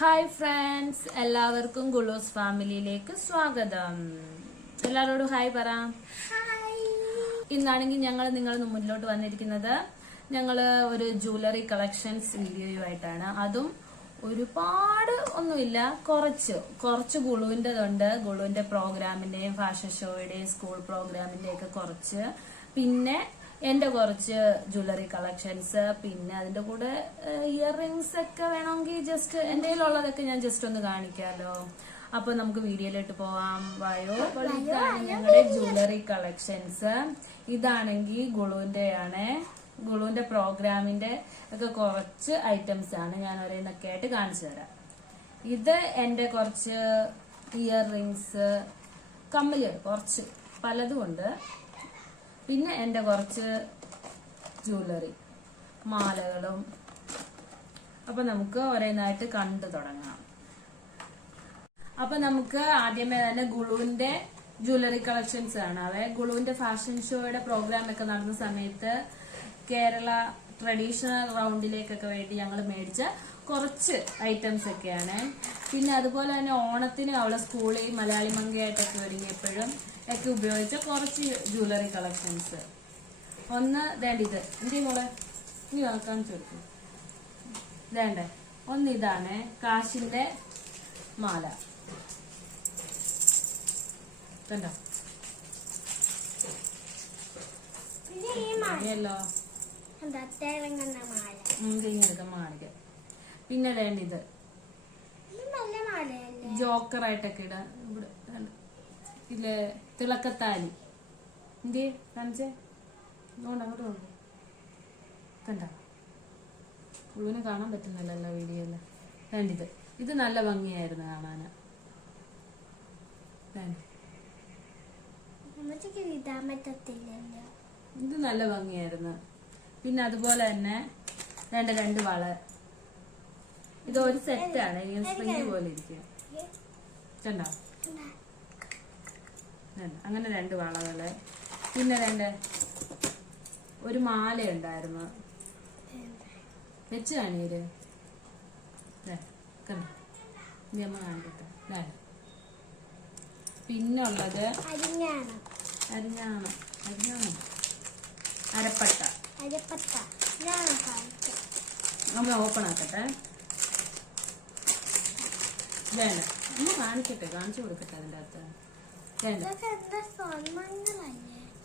Hi friends, എല്ലാവർക്കും ഗുളൂസ് ഫാമിലിയിലേക്ക് സ്വാഗതം. എല്ലാവരോടും ഹായ് പറ. ഇന്നാണെങ്കിൽ ഞങ്ങൾ നിങ്ങളുടെ മുന്നിലോട്ട് വന്നിരിക്കുന്നത് ഞങ്ങൾ ഒരു ജ്വല്ലറി കളക്ഷൻസ് വീഡിയോയുമായിട്ടാണ്. അതും ഒരുപാട് ഒന്നുമില്ല, കുറച്ച് ഗുളുവിൻ്റെതുണ്ട്. ഗുളുവിന്റെ പ്രോഗ്രാമിന്റെയും ഫാഷൻ ഷോയുടെയും സ്കൂൾ പ്രോഗ്രാമിന്റെയും ഒക്കെ കുറച്ച്, പിന്നെ എന്റെ കുറച്ച് ജ്വല്ലറി കളക്ഷൻസ്, പിന്നെ അതിന്റെ കൂടെ ഇയർ റിങ്സ് ഒക്കെ വേണമെങ്കിൽ ജസ്റ്റ് എന്റെ കയ്യിലുള്ളതൊക്കെ ഞാൻ ജസ്റ്റ് ഒന്ന് കാണിക്കാലോ. അപ്പൊ നമുക്ക് വീഡിയോയിലോട്ട് പോവാം. വായോ. ഇതാണ് ഞങ്ങളുടെ ജ്വല്ലറി കളക്ഷൻസ്. ഇതാണെങ്കിൽ ഗുളുവിന്റെ ആണ്. ഗുളുവിന്റെ പ്രോഗ്രാമിന്റെ ഒക്കെ കുറച്ച് ഐറ്റംസ് ആണ്. ഞാൻ ഒരെണ്ണൊക്കെ ആയിട്ട് കാണിച്ചു തരാം. ഇത് എന്റെ കുറച്ച് ഇയർ റിങ്സ്, കമ്മലുകൾ കുറച്ച് പലതും ഉണ്ട്. പിന്നെ എന്റെ കുറച്ച് ജ്വല്ലറി മാലകളും. അപ്പൊ നമുക്ക് ഓരോന്നായിട്ട് കണ്ടു തുടങ്ങാം. അപ്പൊ നമുക്ക് ആദ്യമേ തന്നെ ഗുളുവിന്റെ ജ്വല്ലറി കളക്ഷൻസ് ആണ്. ഗുളുവിന്റെ ഫാഷൻ ഷോയുടെ പ്രോഗ്രാം ഒക്കെ നടന്ന സമയത്ത് കേരള ട്രഡീഷണൽ റൗണ്ടിലേക്കൊക്കെ വേണ്ടി ഞങ്ങൾ മേടിച്ച കുറച്ച് ഐറ്റംസ് ഒക്കെയാണ്. പിന്നെ അതുപോലെ തന്നെ ഓണത്തിന് അവളെ സ്കൂളിൽ മലയാളി മങ്കയായിട്ടൊക്കെ ഒരുങ്ങിയപ്പോഴും ഒക്കെ ഉപയോഗിച്ച കുറച്ച് ജ്വല്ലറി കളക്ഷൻസ്. ഒന്ന് വേണ്ടിത് എന്തേ മോളെ നീ കാണിച്ചു കൊടുക്കും. വേണ്ടേ ഒന്ന് ഇതാണ് കാശിന്റെ മാല. കണ്ടോ? ല്ലോ മാളിക. പിന്നെ വേണ്ടിത് ജോക്കറായിട്ടൊക്കെ ഇടാൻ. ഇവിടെ ഇല്ലേ തിളക്കത്താലി. എന്തേ കാണിച്ചേ? അങ്ങോട്ട് നോക്കൂ. കണ്ട മുഴുവനും കാണാൻ പറ്റുന്നില്ലല്ലോ വീഡിയോയില്. വേണ്ടിത് ഇത് നല്ല ഭംഗിയായിരുന്നു കാണാന്. ഇത് നല്ല ഭംഗിയായിരുന്നു. പിന്നെ അതുപോലെ തന്നെ രണ്ട് വള. ഇത് ഒരു സെറ്റാണ്, ഇങ്ങനെ സ്പ്രിംഗ് പോലെ ഇരിക്കും. കണ്ടോ? അങ്ങനെ രണ്ട് വളകള്. പിന്നെ ഒരു മാല ഉണ്ടായിരുന്നു. വെച്ച് കാണിയത് കണ്ടോ? അമ്മ കാണിക്കട്ടെ. പിന്നുള്ളത് അരപ്പട്ട. നമ്മൾ ഓപ്പൺ ആക്കട്ടെ. വേണ്ട നമ്മൾ കാണിച്ചു കൊടുക്കട്ടെ. അതിന്റെ അകത്ത്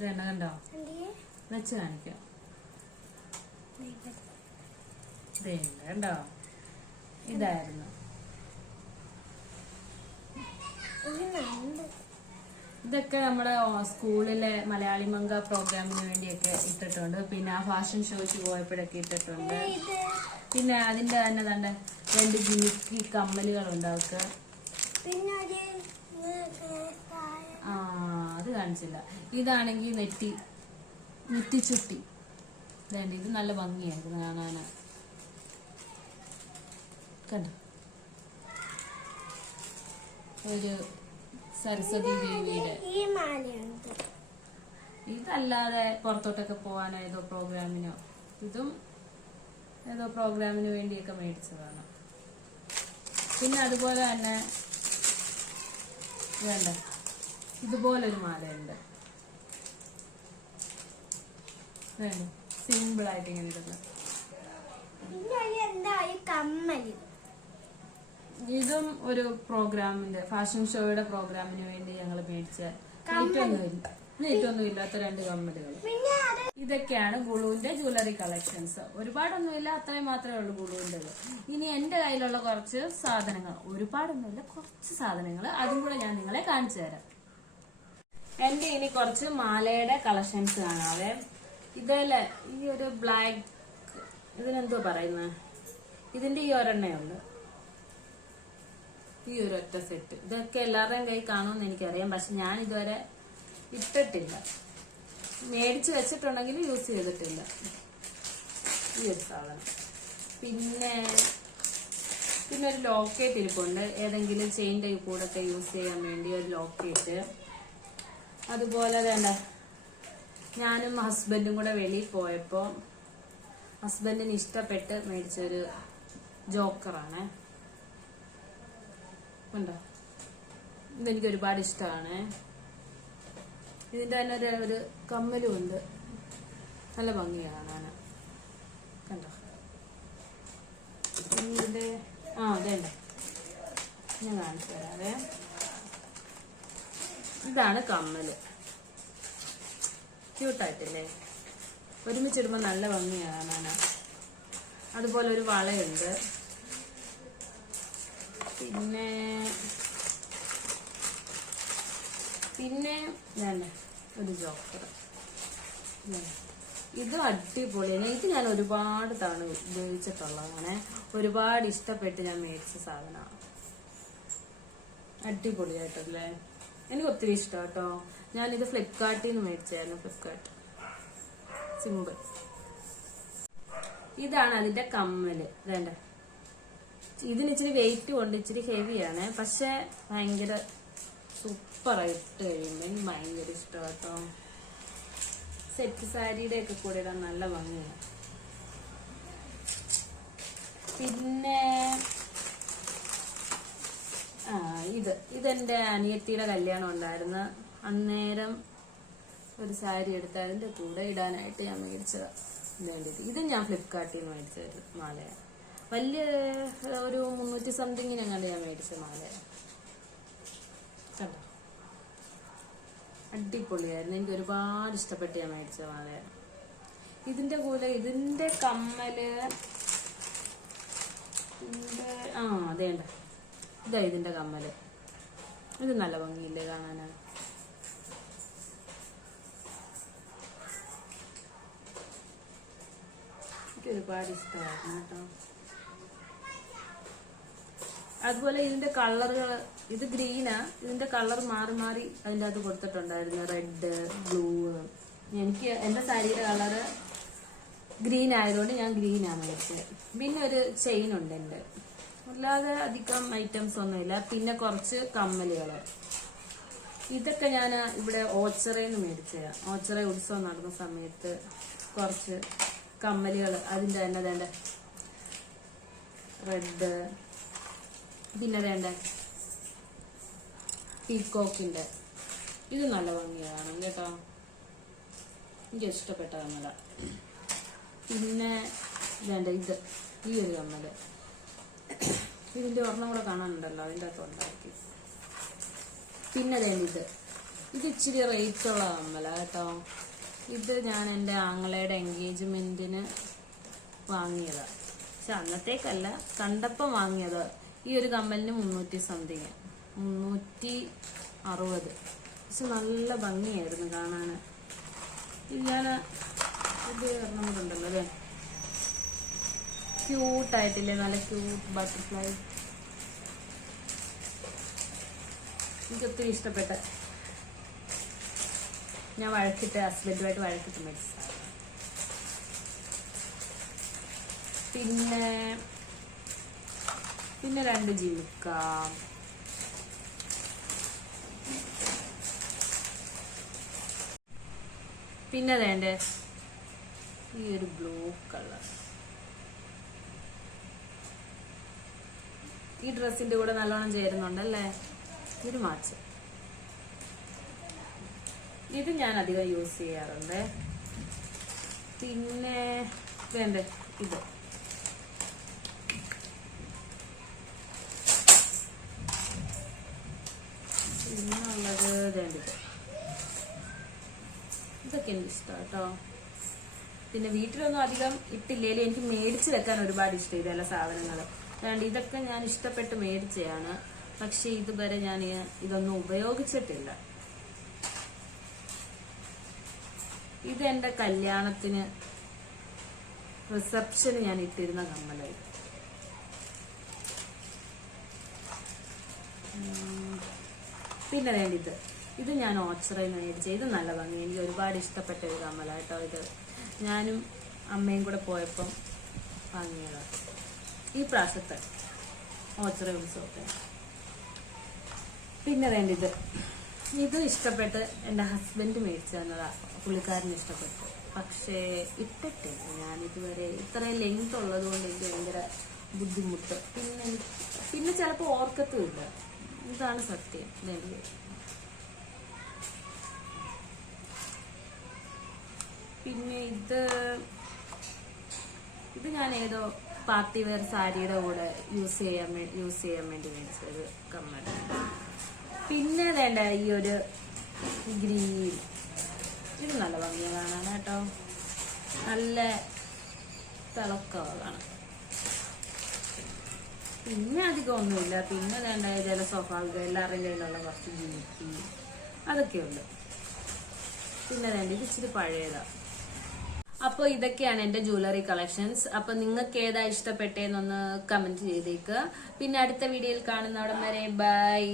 വേണ്ട കണ്ടോ? വെച്ച് കാണിക്കാം. കണ്ടോ? ഇതായിരുന്നു. ഇതൊക്കെ നമ്മുടെ സ്കൂളിലെ മലയാളി മങ്ക പ്രോഗ്രാമിന് വേണ്ടിയൊക്കെ ഇട്ടിട്ടുണ്ട്. പിന്നെ ആ ഫാഷൻ ഷോയ്ക്ക് പോയപ്പോഴൊക്കെ ഇട്ടിട്ടുണ്ട്. പിന്നെ അതിന്റെ തന്നെ രണ്ട് ജിമിക്കി കമ്മലുകളുണ്ട് അവർക്ക്. അത് കാണിച്ചില്ല. ഇതാണെങ്കിൽ നെറ്റിച്ചുട്ടി. ഇത് നല്ല ഭംഗിയായിരുന്നു കാണാന്. കണ്ടോ? ഒരു സരസ്വതി ദേവിയുടെ. ഇതല്ലാതെ പുറത്തോട്ടൊക്കെ പോവാനോ ഏതോ പ്രോഗ്രാമിനോ, ഇതും ഏതോ പ്രോഗ്രാമിന് വേണ്ടിയൊക്കെ മേടിച്ചതാണ്. പിന്നെ അതുപോലെ തന്നെ വേണ്ട ഇതുപോലൊരു മാലയുണ്ട്. വേണ്ട സിമ്പിൾ ആയിട്ട് ഇങ്ങനെ ഇടുന്നത്. ഇതും ഒരു പ്രോഗ്രാമിന്റെ ഫാഷൻ ഷോയുടെ പ്രോഗ്രാമിന് വേണ്ടി ഞങ്ങൾ മേടിച്ച നെറ്റൊന്നും ഇല്ലാത്ത രണ്ട് കമ്മലുകൾ. ഇതൊക്കെയാണ് ഗുളുവിന്റെ ജ്വല്ലറി കളക്ഷൻസ്. ഒരുപാടൊന്നുമില്ല, അത്രയും മാത്രമേ ഉള്ളൂ ഗുളുവിൻ്റെത്. ഇനി എന്റെ കയ്യിലുള്ള കുറച്ച് സാധനങ്ങൾ, ഒരുപാടൊന്നുമില്ല കുറച്ച് സാധനങ്ങൾ, അതും കൂടെ ഞാൻ നിങ്ങളെ കാണിച്ചു തരാം. എന്റെ ഇനി കുറച്ച് മാലയുടെ കളക്ഷൻസ് കാണാവേ. ഇതല്ലേ ഈ ഒരു ബ്ലാക്ക്, ഇതിനെന്തോ പറയുന്നത്, ഇതിന്റെ ഈ ഒരെണ്ണയുണ്ട്, ഈ ഒരു ഒറ്റ സെറ്റ്. ഇതൊക്കെ എല്ലാവരുടെയും കൈ കാണുമെന്ന് എനിക്കറിയാം, പക്ഷെ ഞാൻ ഇതുവരെ ഇട്ടിട്ടില്ല. മേടിച്ച് വെച്ചിട്ടുണ്ടെങ്കിൽ യൂസ് ചെയ്തിട്ടില്ല ഈ ഒരു സാധനം. പിന്നെ ഒരു ലോക്കറ്റ് ഇരിപ്പുണ്ട്, ഏതെങ്കിലും ചെയിൻ്റെ കൂടൊക്കെ യൂസ് ചെയ്യാൻ വേണ്ടി ഒരു ലോക്കറ്റ്. അതുപോലെ തന്നെ ഞാനും ഹസ്ബൻഡും കൂടെ വെളിയിൽ പോയപ്പോൾ ഹസ്ബൻഡിന് ഇഷ്ടപ്പെട്ട് മേടിച്ചൊരു ജോക്കറാണ്. ഉണ്ടോ? ഇതെനിക്ക് ഒരുപാട് ഇഷ്ടമാണ്. ഇതിന്റെ തന്നെ ഒരു കമ്മലും ഉണ്ട്, നല്ല ഭംഗിയാണ്. കണ്ടോ? ഇതിന്റെ അതേണ്ട, ഞാൻ കാണിച്ചു തരാവേ. ഇതാണ് കമ്മല്. ക്യൂട്ടായിട്ടില്ലേ? ഒരുമിച്ചിടുമ്പോ നല്ല ഭംഗിയാണ്. അതുപോലെ ഒരു വളയുണ്ട്. പിന്നെ വേണ്ട ഒരു ജോക്കർ. ഇത് അടിപൊളിയാണ്. ഇത് ഞാൻ ഒരുപാട് തവണ ഉപയോഗിച്ചിട്ടുള്ളതാണ്. ഒരുപാട് ഇഷ്ടപ്പെട്ട് ഞാൻ മേടിച്ച സാധനമാണ്. അടിപൊളിയായിട്ടല്ലേ? എനിക്ക് ഒത്തിരി ഇഷ്ടം കേട്ടോ. ഞാനിത് ഫ്ലിപ്കാർട്ടിൽ നിന്ന് മേടിച്ചായിരുന്നു. ഫ്ലിപ്കാർട്ട് സിമ്പിൾ. ഇതാണ് അതിന്റെ കമ്മല്. വേണ്ട, ഇതിന് ഇച്ചിരി വെയിറ്റ് കൊണ്ട് ഇച്ചിരി ഹെവിയാണ്. പക്ഷെ ഭയങ്കര സൂപ്പറായിട്ട് കഴിയുമ്പോ എനിക്ക് ഭയങ്കര ഇഷ്ടം കേട്ടോ. സെറ്റ് സാരിയുടെ ഒക്കെ കൂടെ ഇടാൻ നല്ല ഭംഗിയാണ്. പിന്നെ ഇതെന്റെ അനിയത്തിയുടെ കല്യാണം ഉണ്ടായിരുന്നു. അന്നേരം ഒരു സാരി എടുത്ത് അതിന്റെ കൂടെ ഇടാനായിട്ട് ഞാൻ മേടിച്ചതാ. ഇത് ഞാൻ ഫ്ലിപ്കാർട്ടിൽ നിന്ന് മേടിച്ചത് മാലയാണ്. വലിയ ഒരു 300 സംതിങ്ങിനെങ്ങാണ്ട് ഞാൻ മേടിച്ച മാലയാണ്. കണ്ടോ? അടിപൊളിയായിരുന്നു. എനിക്ക് ഒരുപാട് ഇഷ്ടപ്പെട്ട് ഞാൻ മേടിച്ച മാലയാണ്. ഇതിന്റെ കൂടെ ഇതിന്റെ കമ്മല് അതേണ്ട, ഇതാ ഇതിന്റെ കമ്മല്. ഇത് നല്ല ഭംഗിയില്ലേ കാണാനാണ്? എനിക്ക് ഒരുപാട് ഇഷ്ടമായിരുന്നു കേട്ടോ. അതുപോലെ ഇതിന്റെ കളറുകൾ, ഇത് ഗ്രീനാ. ഇതിന്റെ കളർ മാറി മാറി അതിൻ്റെ അകത്ത് കൊടുത്തിട്ടുണ്ടായിരുന്നു. Red, blue. എനിക്ക് എന്റെ സാരിയുടെ കളറ് ഗ്രീൻ ആയതുകൊണ്ട് ഞാൻ ഗ്രീനാണ് മേടിച്ചത്. പിന്നെ ഒരു ചെയിൻ ഉണ്ട് എന്റെ. അല്ലാതെ അധികം ഐറ്റംസ് ഒന്നുമില്ല. പിന്നെ കുറച്ച് കമ്മലുകള്. ഇതൊക്കെ ഞാൻ ഇവിടെ ഓച്ചറയിൽ നിന്ന് മേടിച്ചതാണ്. ഓച്ചറ ഉത്സവം നടന്ന സമയത്ത് കുറച്ച് കമ്മലുകൾ. അതിന്റെ തന്നെ വേണ്ട റെഡ്, പിന്നെ വേണ്ട പീക്കോക്കിന്റെ. ഇത് നല്ല ഭംഗിയാണ് കേട്ടോ. എനിക്ക് ഇഷ്ടപ്പെട്ട കമ്മല. പിന്നെ വേണ്ട ഈ ഒരു കമ്മല്. ഇതിന്റെ ഒരെണ്ണം കൂടെ കാണാനുണ്ടല്ലോ, അതിൻ്റെ അകത്ത് ഉണ്ടാക്കി. പിന്നെ വേണ്ട ഇത് ഇച്ചിരി റേറ്റ് ഉള്ള കമ്മല കേട്ടോ. ഇത് ഞാൻ എൻ്റെ ആങ്ങളയുടെ എൻഗേജ്മെന്റിന് വാങ്ങിയതാ. പക്ഷെ അന്നത്തേക്കല്ല, കണ്ടപ്പം വാങ്ങിയത്. ഈ ഒരു കമ്മലിന് 300 സംതിങ്, 360. പക്ഷെ നല്ല ഭംഗിയായിരുന്നു കാണാന്. ഞാൻ ഇത് ഒരെണ്ണമുണ്ടല്ലോ അല്ലേ, ക്യൂട്ടായിട്ടില്ലേ? നല്ല ക്യൂട്ട് ബട്ടർഫ്ലൈ. എനിക്ക് ഒത്തിരി ഇഷ്ടപ്പെട്ട. ഞാൻ ഹസ്ബൻഡുമായിട്ട് വഴക്കിട്ട് മേടിച്ച. പിന്നെ 2 ജിമിക്ക. പിന്നെ വേണ്ട ഈ ഒരു ബ്ലൂ കളർ. ഈ ഡ്രസ്സിന്റെ കൂടെ നല്ലോണം ചേരുന്നുണ്ടല്ലേ? ഒരു മാച്ച്. ഇത് ഞാൻ അധികം യൂസ് ചെയ്യാറുണ്ട്. പിന്നെ വേണ്ട ഇത്. പിന്നുള്ളത് വേണ്ടത്. ഇതൊക്കെ എനിക്ക് ഇഷ്ടം കേട്ടോ. പിന്നെ വീട്ടിലൊന്നും അധികം ഇട്ടില്ലേലും എനിക്ക് മേടിച്ച് വെക്കാൻ ഒരുപാട് ഇഷ്ടം ഇതെല്ലാം സാധനങ്ങൾ. അതുകൊണ്ട് ഇതൊക്കെ ഞാൻ ഇഷ്ടപ്പെട്ട് മേടിച്ചതാണ്. പക്ഷെ ഇതുവരെ ഞാൻ ഇതൊന്നും ഉപയോഗിച്ചിട്ടില്ല. ഇത് എന്റെ കല്യാണത്തിന് റിസപ്ഷന് ഞാൻ ഇട്ടിരുന്ന കമ്മലായി. പിന്നെ വേണ്ട ഇത് ഞാൻ ഓച്ചറയിൽ നിന്ന് മേടിച്ച. ഇത് നല്ല ഭംഗി. എനിക്ക് ഒരുപാട് ഇഷ്ടപ്പെട്ട ഒരു കമ്മല കേട്ടോ. ഇത് ഞാനും അമ്മയും കൂടെ പോയപ്പം വാങ്ങിയതാണ്. ഈ പ്രാവശ്യത്തെ ഓച്ചറ ഉത്സവത്തെ. പിന്നെ വേണ്ട ഇത് ഇഷ്ടപ്പെട്ട് എൻ്റെ ഹസ്ബൻഡ് മേടിച്ചു തന്നതാ. പുള്ളിക്കാരന് ഇഷ്ടപ്പെട്ടു. പക്ഷേ ഇട്ടിട്ടില്ല ഞാൻ ഇതുവരെ. ഇത്രയും ലെങ്ത് ഉള്ളത് കൊണ്ട് എനിക്ക് ഭയങ്കര ബുദ്ധിമുട്ട്. പിന്നെ ചിലപ്പോൾ ഓർക്കത്തുമില്ല. ഇതാണ് സത്യം. പിന്നെ ഇത് ഞാൻ ഏതോ പാർട്ടി വെയർ സാരിയുടെ കൂടെ യൂസ് ചെയ്യാൻ വേണ്ടി മേടിച്ചത് കമ്മൽ. പിന്നെ വേണ്ട ഈ ഒരു ഗ്രീൻ, ഇത് നല്ല ഭംഗിയാണ് കാണാൻ കേട്ടോ, നല്ല തിളക്കമാണ്. പിന്നെ അധികം ഒന്നുമില്ല. പിന്നെ വേണ്ട ചില സ്വാഭാവിക എല്ലാവരുടെയും കയ്യിലുള്ള കുറച്ച് ജീപ്പി അതൊക്കെയുണ്ട്. പിന്നെ വേണ്ട ഇത് ഇച്ചിരി പഴയതാ. അപ്പോൾ ഇതൊക്കെയാണ് എന്റെ ജ്വല്ലറി കളക്ഷൻസ്. അപ്പൊ നിങ്ങൾക്ക് ഏതാ ഇഷ്ടപ്പെട്ടേന്നൊന്ന് കമന്റ് ചെയ്തേക്ക്. പിന്നെ അടുത്ത വീഡിയോയിൽ കാണുന്നവിടം വരെ ബൈ.